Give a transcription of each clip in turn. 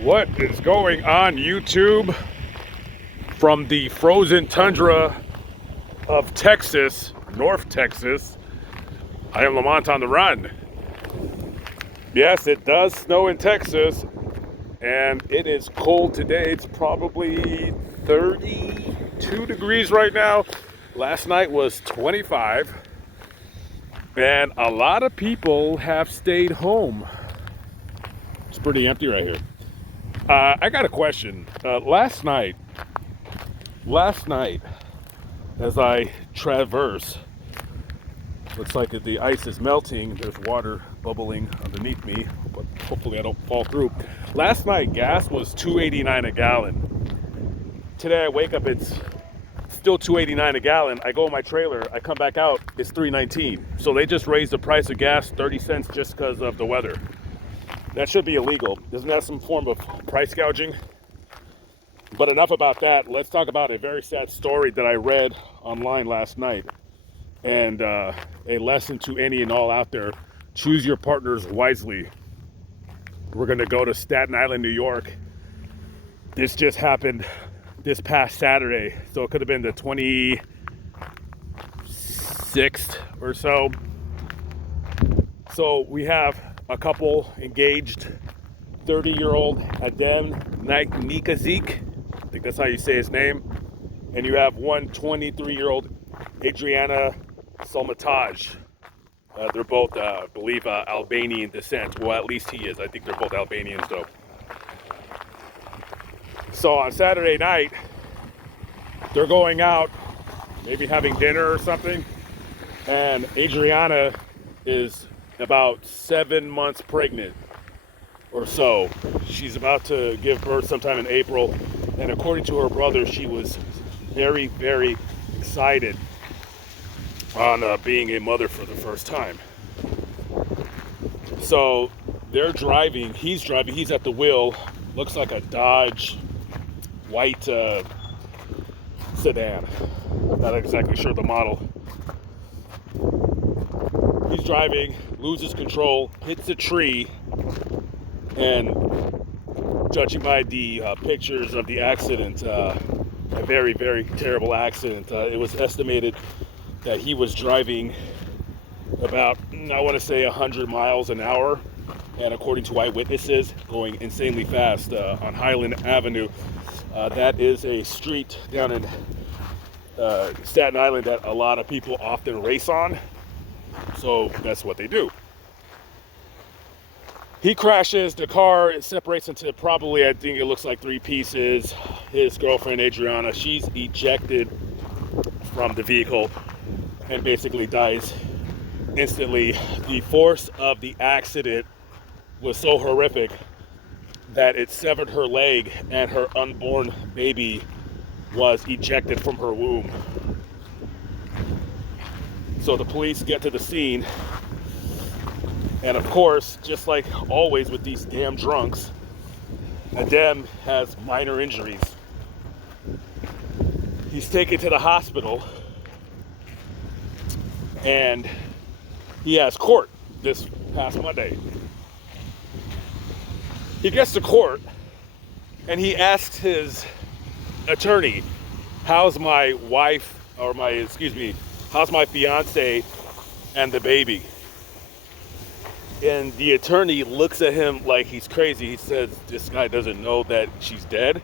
What is going on YouTube from the frozen tundra of Texas, North Texas? I am Lamont on the run. Yes, it does snow in Texas, and it is cold today. It's probably 32 degrees right now. Last night was 25, and a lot of people have stayed home. It's pretty empty right here. I got a question. Last night, as I traverse, looks like the ice is melting. There's water bubbling underneath me, but hopefully I don't fall through. Last night, gas was $2.89 a gallon. Today I wake up, it's still $2.89 a gallon. I go in my trailer, I come back out, it's $3.19. So they just raised the price of gas 30 cents just because of the weather. That should be illegal. Isn't that some form of price gouging? But enough about that. Let's talk about a very sad story that I read online last night. And a lesson to any and all out there. Choose your partners wisely. We're going to go to Staten Island, New York. This just happened this past Saturday. So it could have been the 26th or so. So we have a couple engaged, 30-year-old Adem Nikazik, I think that's how you say his name, and you have one 23-year-old Adriana Solmataj. They're both, I believe, Albanian descent. Well, at least he is. I think they're both Albanians, though. So on Saturday night, they're going out, maybe having dinner or something, and Adriana is about 7 months pregnant or so. She's about to give birth sometime in April, and according to her brother, she was very, very excited on being a mother for the first time. So they're driving, he's at the wheel, looks like a Dodge white sedan. Not exactly sure the model. He's driving, loses control, hits a tree, and judging by the pictures of the accident, a very, very terrible accident. It was estimated that he was driving about, I want to say, 100 miles an hour, and according to eyewitnesses, going insanely fast on Highland Avenue. That is a street down in Staten Island that a lot of people often race on. So that's what they do. He crashes, the car, it separates into probably, I think it looks like 3 pieces. His girlfriend, Adriana, she's ejected from the vehicle and basically dies instantly. The force of the accident was so horrific that it severed her leg and her unborn baby was ejected from her womb. So the police get to the scene, and of course, just like always with these damn drunks, Adem has minor injuries. He's taken to the hospital, and he has court this past Monday. He gets to court, and he asks his attorney, how's my fiance and the baby? And the attorney looks at him like he's crazy. He says, this guy doesn't know that she's dead.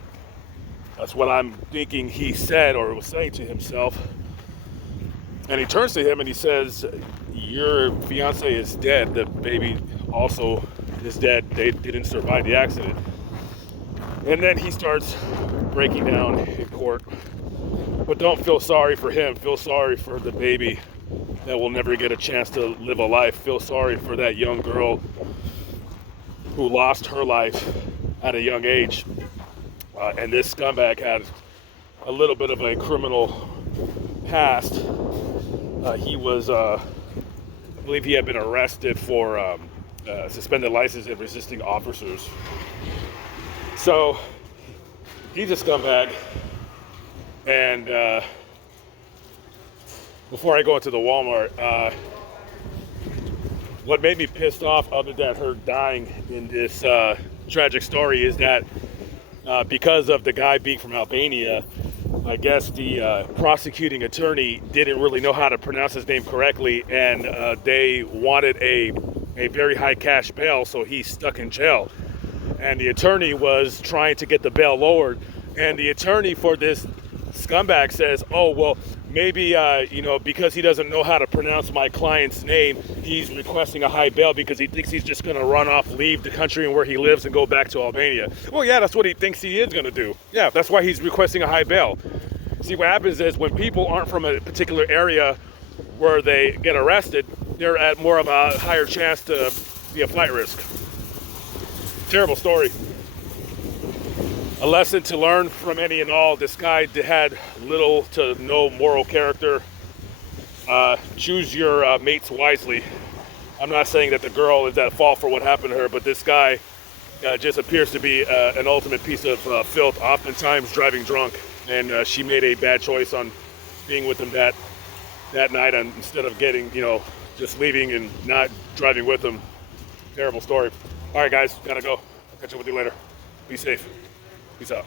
That's what I'm thinking he said or was saying to himself. And he turns to him and he says, your fiance is dead. The baby also is dead. They didn't survive the accident. And then he starts breaking down in court. But don't feel sorry for him. Feel sorry for the baby that will never get a chance to live a life. Feel sorry for that young girl who lost her life at a young age. And this scumbag had a little bit of a criminal past. He was, I believe he had been arrested for suspended license and resisting officers. So he's a scumbag. And before I go into the Walmart, what made me pissed off, other than her dying in this tragic story is that because of the guy being from Albania, I guess the prosecuting attorney didn't really know how to pronounce his name correctly, and they wanted a very high cash bail, so he's stuck in jail. And the attorney was trying to get the bail lowered, and the attorney for this scumbag says, oh, well, maybe, because he doesn't know how to pronounce my client's name, he's requesting a high bail because he thinks he's just going to run off, leave the country and where he lives and go back to Albania. Well, yeah, that's what he thinks he is going to do. Yeah, that's why he's requesting a high bail. See, what happens is when people aren't from a particular area where they get arrested, they're at more of a higher chance to be a flight risk. Terrible story. A lesson to learn from any and all. This guy had little to no moral character. Choose your mates wisely. I'm not saying that the girl is at fault for what happened to her, but this guy just appears to be an ultimate piece of filth, oftentimes driving drunk. And she made a bad choice on being with him that night, and instead of getting, just leaving and not driving with him. Terrible story. All right, guys, gotta go. I'll catch up with you later. Be safe. Peace out.